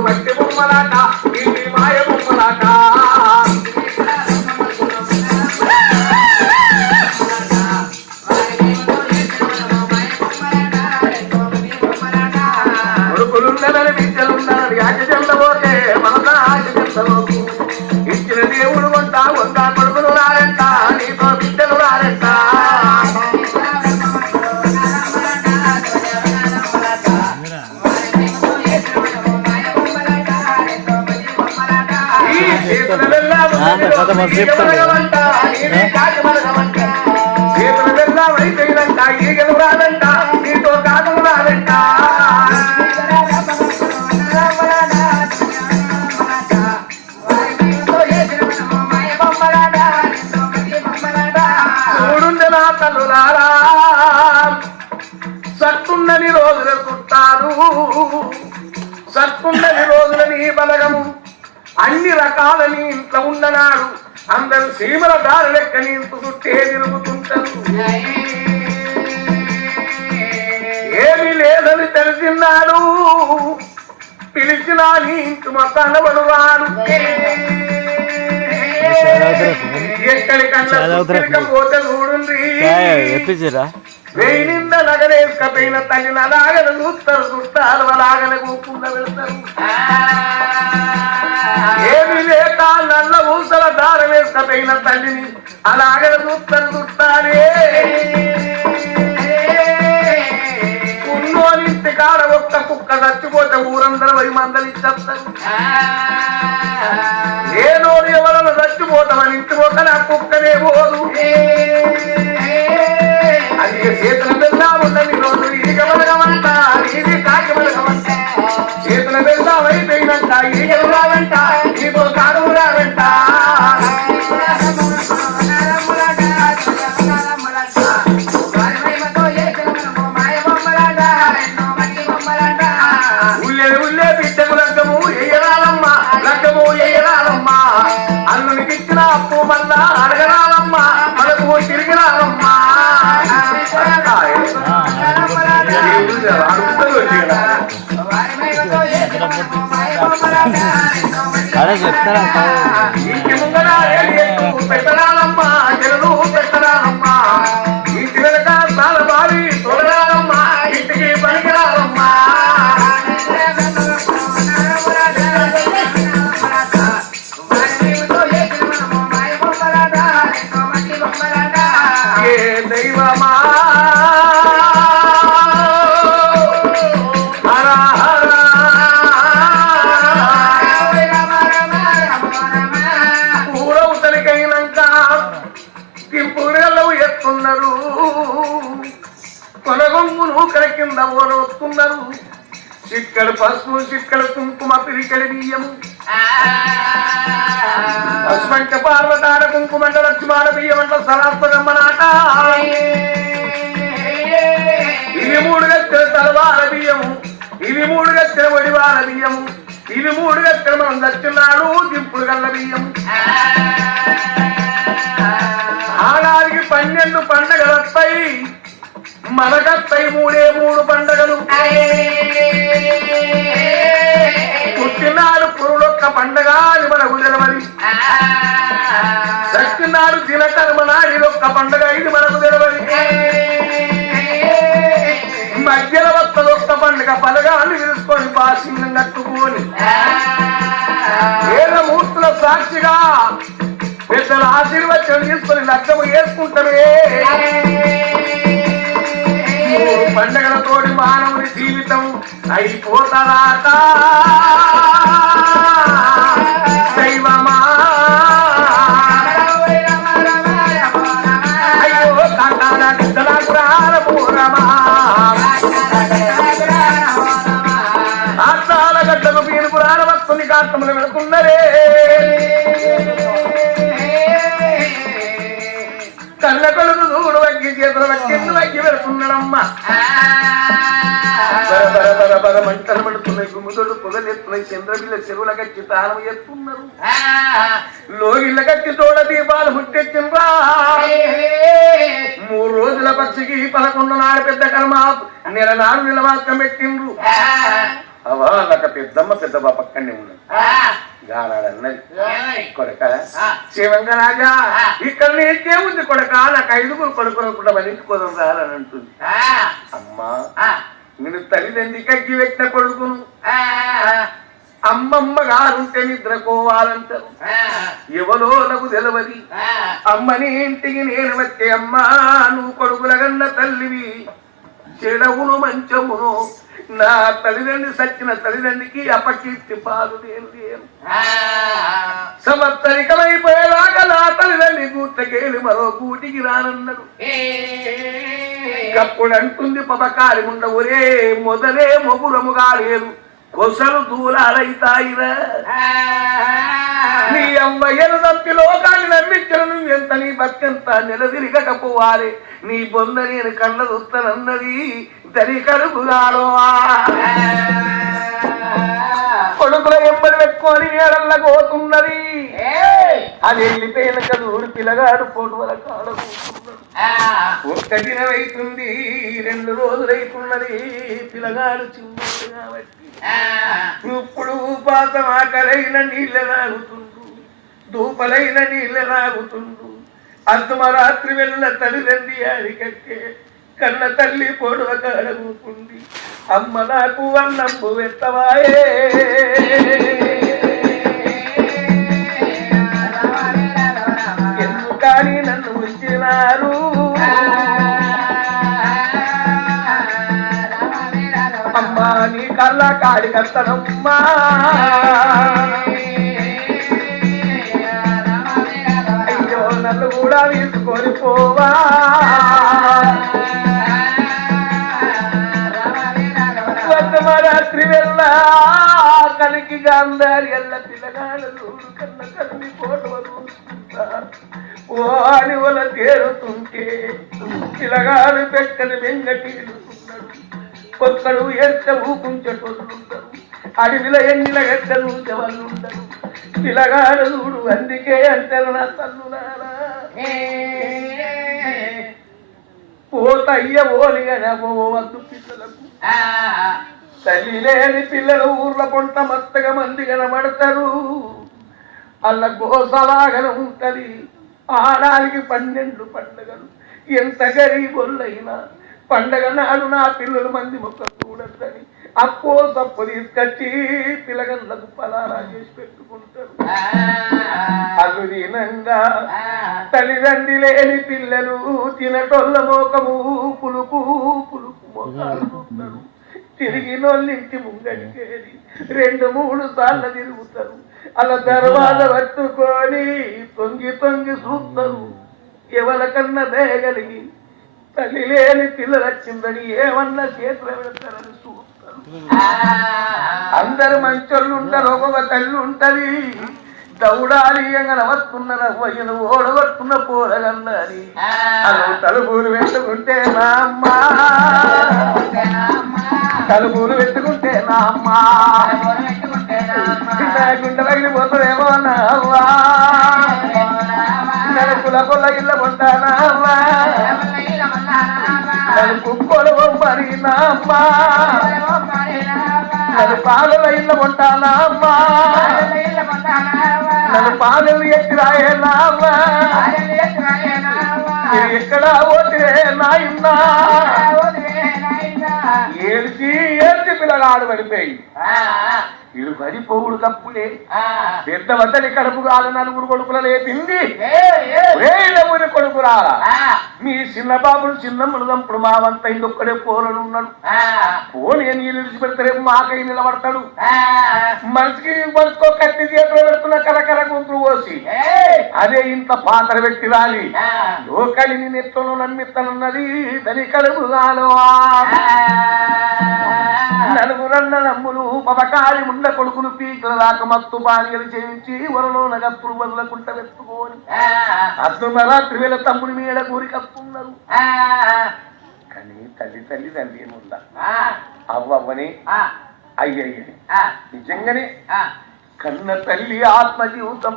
మట్టి బొమ్మలాట. నా తల్లులారా సత్తున్నని రోజుల చుట్టాలు సత్తున్నని రోజుల నీ బలగము అన్ని రకాల నీ ఇంట్లో ఉన్ననాడు. అందరు సీమల దారి లెక్క నీ ఇంటి చుట్టే తిరుగుతుంటారు ఏమీ లేదని తెలిసినాడు. పిలిచినా నీ ఇంటి మొత్తాన వాడు ఎక్కడికన్నా. పోతే చూడుండ్రి. వెయ్యి నింద నగరేసుకపోయిన తల్లి అలాగన చూస్తారు చుట్టాలు అలాగన కూకుండా వెళ్తారు. వేసుకపోయిన తల్లిని అలాగన చూస్తారు చుట్టాలే ఉన్నోనింటి కాడ ఒక్క కుక్క చచ్చిపోతే ఊరందరూ వరి మందలు ఇచ్చేస్తారు. ఏనోడు ఎవరన్నా చచ్చిపోతామని ఇంటి మొక్క అడుగుతారు చెప్తారా? కొనగొంగును కల కింద ఓడొస్తున్నారు చిక్కడు పసుపు చిక్కడు కుంకుమ పిరికడి బియ్యము. పసుపంట పార్వతాడ కుంకుమంట లక్ష్మాడ బియ్యమంట సరాస్పదమ్మనాట ఇవి మూడు గత్తెల తలవార బియ్యము. ఇవి మూడు గత్తెల ఒడివార బియ్యము. ఇవి మూడు గత్తెల మనం దచ్చున్నాడు దింపుడు గల్ల బియ్యము. పన్నెండు పండగలు మనకత్తాయి మూడే మూడు పండగలు. పుట్టినాడు పురుడొక్క పండగ అని మనకు తెలవది. సత్యనాడు దినకర్మ నాడి ఒక్క పండగ ఇది మనకు తెలవది. మధ్యలో వస్తుంది ఒక్క పండుగ పలగాన్ని తెలుసుకొని బాసింగం కట్టుకొని. వేద మూర్తుల సాక్షిగా బిడ్డల ఆశీర్వచనం తీసుకొని లగ్గము వేసుకుంటామే పండగలతోటి మానవుని జీవితం అయిపోతారాట దైవమా? అయ్యో కాకాల నిద్దలకు రారమూరమా ఆస్తాల గడ్డకు పీనుకు రానవస్తుంది కళ్ళ కొడుకు చూడు వగ్గి చేతులు వగ్గి వగ్గి వెళుతున్నాడమ్మా బర బర బర బర మంటలు పడుతున్నాయి గుమ్ముతోడు పొగలెత్తున్నాయి చంద్రబిల్ల చెరువుల కట్టి తాళం ఎత్తున్నారు. లోగిళ్ళ కట్టి తోడ దీపాలు ముట్టెత్తిండ్రా మూడు రోజుల పక్షికి పదకొండు నాడు పెద్ద కర్మ నెల నాడు నిలవాకం పెట్టిండ్రు. అవా నాకు పెద్దమ్మ పెద్దమ్మ పక్కనే ఉన్నది. కొడక శివంగరాజా ఇక్కడ నీకే ఉంది కొడక నాకు ఐదుగురు కొడుకులు కూడా మన ఇంటికి అంటుంది. అమ్మా నేను తల్లిదండ్రి కగ్గి పెట్టిన కొడుకును. అమ్మమ్మ గారుంటే నిద్రపోవాలంటారు. ఎవరో నాకు తెలవది. అమ్మని ఇంటికి నేను వచ్చే అమ్మా నువ్వు కొడుకుల కన్న తల్లివి. చెడవును మంచమును నా తల్లిదండ్రి సచ్చిన తల్లిదండ్రికి అపకీర్తి పాలు నేను లేను సంవత్సరికమైపోయేలాగా నా తల్లిదండ్రి గూటకేలి మరో గూటికి రానన్నాడు. అప్పుడు అంటుంది పపకారి ఉండ ఒరే మొదలే మొగురముగా లేదు. కొసలు దూలాలైతాయిరా. నీ అమ్మయ్యను నమ్మి లోకాన్ని నమ్మించిన నువ్వు ఎంత నీ బతికెంత నిలదిరిగకపోవాలి. నీ బొంద నేను కళ్ళ చూస్తానన్నది దరి కడుపుగాలో కొడుకుల ఎంబడి పెట్టుకొని ఏడల్ల పోతున్నది అది వెళ్ళిపోయిన కదూడు పిల్లగాడు పోటు వల్ల కాడ ఒక్క దినమైతుంది రెండు రోజులైతున్నది పిల్లగాడు చిన్నది కాబట్టి. ఇప్పుడు పాతం ఆకలైన నీళ్ళ నాగుతుండు దూపలైన నీళ్ళ నాగుతుండు అర్ధమరాత్రి వెళ్ళ తల్లిదండ్రి ఆడికట్టే కన్న తల్లి పొడవ కాడముకుంది అమ్మ నాకు అన్నంబు ఎత్తవాయే ఎందుకని నన్ను ఉంచినారు అమ్మా నీ కళ్ళ కాడి కత్తనమ్మా. అయ్యో నన్ను కూడా తీసుకొని పోవా. అని వల తేరుతుంటే పిల్లగాడు పెట్టని వెంగటీలుతున్నాడు ఒక్కడు ఎంత ఊకుంచెటోళ్ళుంటారు అడవిలో ఎన్నిల గడ్డలు వాళ్ళు ఉండరు పిల్లగాడు చూడు అందుకే అంటారు నా తల్లులారా. పోతయ్య ఓలిగన పోవద్దు పిల్లలకు. తల్లి లేని పిల్లలు ఊర్ల పొంట మత్తగా మంది కనబడతారు. అల్ల గోసలాగన ఉంటది. ఆడానికి పన్నెండు పండగలు. ఎంత గరీబొల్లైనా పండగ నాడు నా పిల్లలు మంది మొక్క చూడద్దని అప్పో తప్పు తీసుకొచ్చి పిల్లగళ్ళకు పలారా చేసి పెట్టుకుంటారు. అదుదినంగా తల్లిదండ్రి లేని పిల్లలు తినటొల్ల మోకము పులుపు పులుపు మోకాలు చూస్తారు తిరిగి నొల్లింటి ముంగడికేది రెండు మూడు సార్లు తిరుగుతారు. అలా దర్వాజ పట్టుకొని తొంగి తొంగి చూస్తారు. ఎవరికన్నా దయగలిగి తల్లి లేని పిల్లలు వచ్చిందని ఏమన్నా చేతులు పెడతారని చూస్తారు. అందరు మంచోళ్ళు ఉంటారు ఒక్కొక్క తల్లి ఉంటది. దౌడాలి ఎంగన వస్తున్న వయ్యను ఓడగొట్టున్న పోరగన్నది అలా తలుపులు పెట్టుకుంటే నా అమ్మ. తలుపులు పెట్టుకుంటే నా అమ్మ. గుండె పగిలిపోతుందేమో నా అవ్వ. నలుపుల కొల్ల ఇళ్ళ కొంటానా అవ్వ. నలుపు కొలవ మరి నా అమ్మ. నలు పాలల ఇళ్ళ కొంటానా అమ్మ. నన్ను పాదలు ఎక్కిరాయే నా మీరు ఎక్కడ పోతే నాయన్నా పిల్లగాడు పడిపోయి ఇడు పడిపోవుడు తప్పులే. పెద్ద వద్దలి కడుపు కాదు నలుగురు కొడుకుల లేపింది. ఊరి కొడుకు రాలా మీ చిన్న బాబులు చిన్నమ్మలు దంపుడు మా వంత ఇంకొక్కడే పోరడు ఉన్నాడు. పోనీ నీళ్ళు విడిచిపెడతారే మాకై నిలబడతాడు. మనిషికి మనిషికో కత్తి చేతిలో పెడుతున్న కరకర గొంతులు పోసి అదే ఇంత పాత్ర పెట్టి రాలి. లోకలి నేను ఎత్తును నమ్మిత్తనున్నది దాని కడుపు కాలువా నలుగురన్న నమ్ములు పథకాలి ఉండ కొడుకులు పీకల దాకా మత్తు బాలికలు చేయించి వరలో నగత్తులు వదలకుంట వెతుకొని అద్దున రాత్రి వేళ తమ్ముడి మీద కూరి కప్పున్నారు కానీ తల్లి తల్లి తండ్రి ఏముందా అవ్వని? అయ్యయ్యని. నిజంగానే? కన్న తల్లి ఆత్మ జీవితం